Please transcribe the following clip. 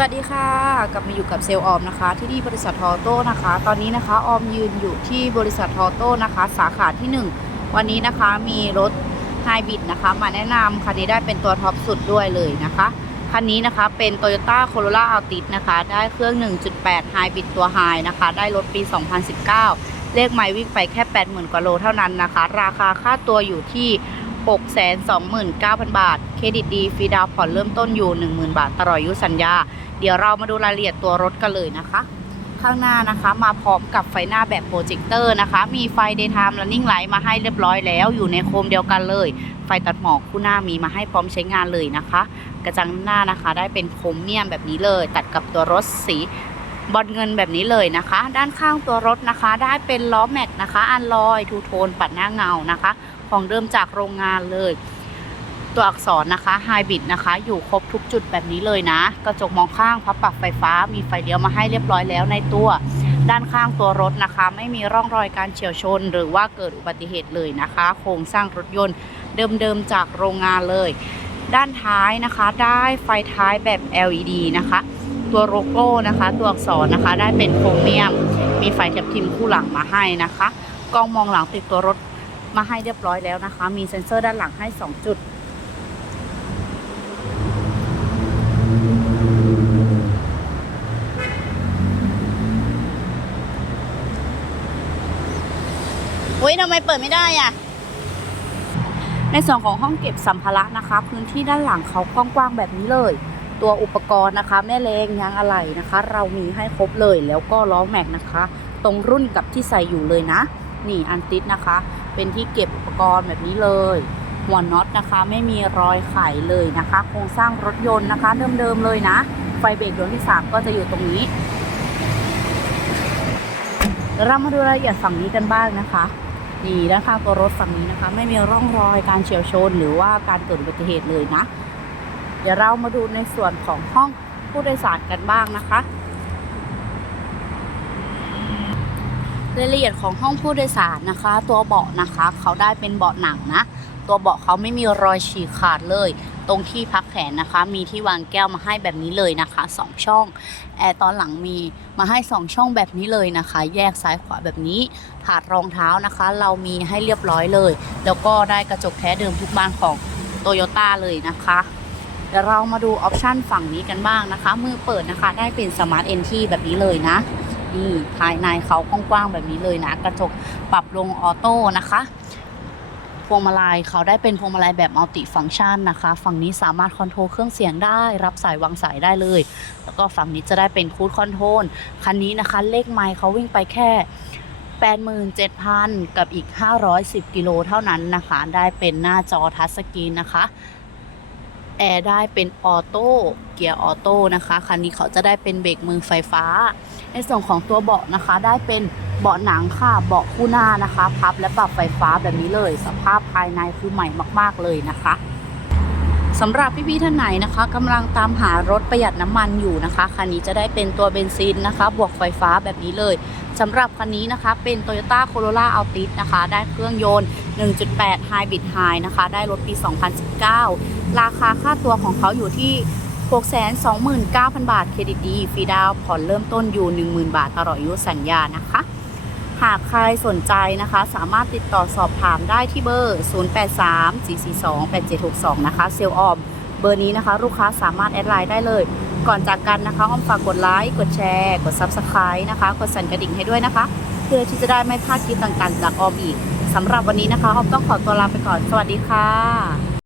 สวัสดีค่ะกลับมาอยู่กับเซลล์ออมนะคะ ที่นี่บริษัททอโต้นะคะ ตอนนี้นะคะออมยืนอยู่ที่บริษัททอโต้นะคะ สาขาที่ 1 วันนี้นะคะมีรถไฮบริดนะคะ มาแนะนำคันนี้ได้เป็นตัวท็อปสุดด้วยเลยนะคะ คันนี้นะคะเป็น Toyota Corolla Altis นะคะ ได้เครื่อง 1.8 Hybrid ตัว High นะคะ ได้รถปี 2019 เลขไมล์วิ่งไปแค่ 80,000 กว่าโลเท่านั้นนะคะ ราคาค่าตัวอยู่ที่ 629,000 บาท เครดิตดีฟรีดาวผ่อนเริ่มต้นอยู่ 10,000 บาทตลอดอายุสัญญา เดี๋ยวเรามาดูรายละเอียดตัวรถกันเลยนะคะ ข้างหน้านะคะมาพร้อมกับไฟหน้าแบบโปรเจคเตอร์นะคะ มีไฟ Daytime Running Light มาให้เรียบร้อยแล้ว อยู่ในโคมเดียวกันเลย ไฟตัดหมอกคู่หน้ามีมาให้พร้อมใช้งานเลยนะคะ กระจังหน้านะคะได้เป็นโครเมียมแบบนี้เลย ตัดกับตัวรถสีบอลเงินแบบนี้เลยนะคะ ด้านข้างตัวรถนะคะ ได้เป็นล้อแม็กนะคะ อันลอยทูโทนปัดหน้าเงานะคะ ของเดิมจากโรงงานเลย ตัวอักษรนะคะไฮบริดนะคะ อยู่ครบทุกจุดแบบนี้เลยนะ กระจกมองข้างพับปรับไฟฟ้า มีไฟเลี้ยวมาให้เรียบร้อยแล้วในตัวด้านข้างตัวรถนะคะ ไม่มีร่องรอยการเฉียวชน หรือว่าเกิดอุบัติเหตุเลยนะคะ โครงสร้างรถยนต์เดิมๆจากโรงงานเลย ด้านท้ายนะคะ ได้ไฟท้ายแบบ LED นะคะ ตัวโลโก้นะคะ ตัวอักษรนะคะ ได้เป็นโครเมียม มีไฟแถบทิมคู่หลังมาให้นะคะกล้องมองหลังติดตัวรถ มาให้เรียบร้อยแล้วนะคะ มีเซ็นเซอร์ด้านหลังให้ 2 จุด อุ้ยทำไมเปิดไม่ได้อะในส่วนของห้องเก็บสัมภาระนะคะ พื้นที่ด้านหลังเขากว้างๆแบบนี้เลย ตัวอุปกรณ์นะคะแม่เลงยางอะไหล่นะคะ เรามีให้ครบเลยแล้วก็ล้อแม็กนะคะ ตรงรุ่นกับที่ใส่อยู่เลยนะ นี่อันติดนะคะ เป็นที่เก็บอุปกรณ์แบบนี้เลย หัวน็อตนะคะ ไม่มีรอยไขเลยนะคะ โครงสร้างรถยนต์นะคะ เดิมๆเลยนะ ไฟเบรกดวงที่ 3 ก็จะอยู่ตรงนี้ เรามาดูรายละเอียดฝั่งนี้กันบ้างนะคะนี่ด้านข้างตัวรถฝั่งนี้นะคะ ไม่มีร่องรอยการเฉียวชน หรือว่าการเกิดอุบัติเหตุเลยนะ เดี๋ยวเรามาดูในส่วนของห้องผู้โดยสารกันบ้างนะคะ รายละเอียดของห้องผู้โดยสารนะคะ ตัวเบาะนะคะเขาได้เป็นเบาะหนังนะ ตัวเบาะเขาไม่มีรอยฉีกขาดเลย ตรงที่พักแขนนะคะ มีที่วางแก้วมาให้แบบนี้เลยนะคะสองช่องแอร์ตอนหลังมีมาให้ 2 ช่องแบบนี้เลยนะคะ แยกซ้ายขวาแบบนี้ ถาดรองเท้านะคะ เรามีให้เรียบร้อยเลย แล้วก็ได้กระจกแท้เดิมทุกบ้านของโตโยต้าเลยนะคะเดี๋ยวเรามาดูออปชันฝั่งนี้กันบ้างนะคะ มือเปิดนะคะ ได้เป็นสมาร์ทเอนทีแบบนี้เลยนะ นี่ภายในเขากว้างๆแบบนี้เลยนะ กระจกปรับลงออโต้นะคะพวงมาลัยเขาได้เป็นพวงมาลัยแบบมัลติฟังก์ชันนะคะ ฝั่งนี้สามารถคอนโทรลเครื่องเสียงได้ รับสายวางสายได้เลย แล้วก็ฝั่งนี้จะได้เป็นคูดคอนโทรลคันนี้นะคะเลขไมล์เขาวิ่งไปแค่ 87,000 กับอีก 510 กิโลเท่านั้นนะคะ ได้เป็นหน้าจอทัชสกรีนนะคะ แอร์ได้เป็นออโต้เกียร์ออโต้นะคะคันนี้เขาจะได้เป็นเบรกมือไฟฟ้า ในส่วนของตัวเบาะนะคะ ได้เป็นเบาะหนังค่ะเบาะคู่หน้านะคะ พับและปรับไฟฟ้าแบบนี้เลย สภาพภายในคือใหม่มาก ๆเลยนะคะสำหรับพี่ๆท่านไหนนะคะกำลังตามหารถประหยัดน้ำมันอยู่นะคะคันนี้จะได้เป็นตัวเบนซินนะคะ บวกไฟฟ้าแบบนี้เลย สำหรับคันนี้นะคะเป็น Toyota Corolla Altis นะคะ ได้เครื่องยนต์ 1.8 Hybrid High นะคะ ได้รถปี 2019 ราคาค่าตัวของเขาอยู่ที่ 629,000 บาท เครดิตดีฟรีดาวผ่อนเริ่มต้นอยู่ 10,000 บาทตลอดอายุสัญญานะคะ หากใครสนใจนะคะ สามารถติดต่อสอบถามได้ที่เบอร์ 0834428762 นะคะ เซลล์ออม เบอร์นี้นะคะ ลูกค้าสามารถแอดไลน์ได้เลย ก่อนจากกันนะคะห้อมฝากกดไลค์กดแชร์ กด Subscribe นะคะ กดสั่นกระดิ่งให้ด้วยนะคะ เพื่อที่จะได้ไม่พลาดคลิปต่างๆ จากออมอีกสำหรับวันนี้นะคะออมต้องขอตัวลาไปก่อนสวัสดีค่ะ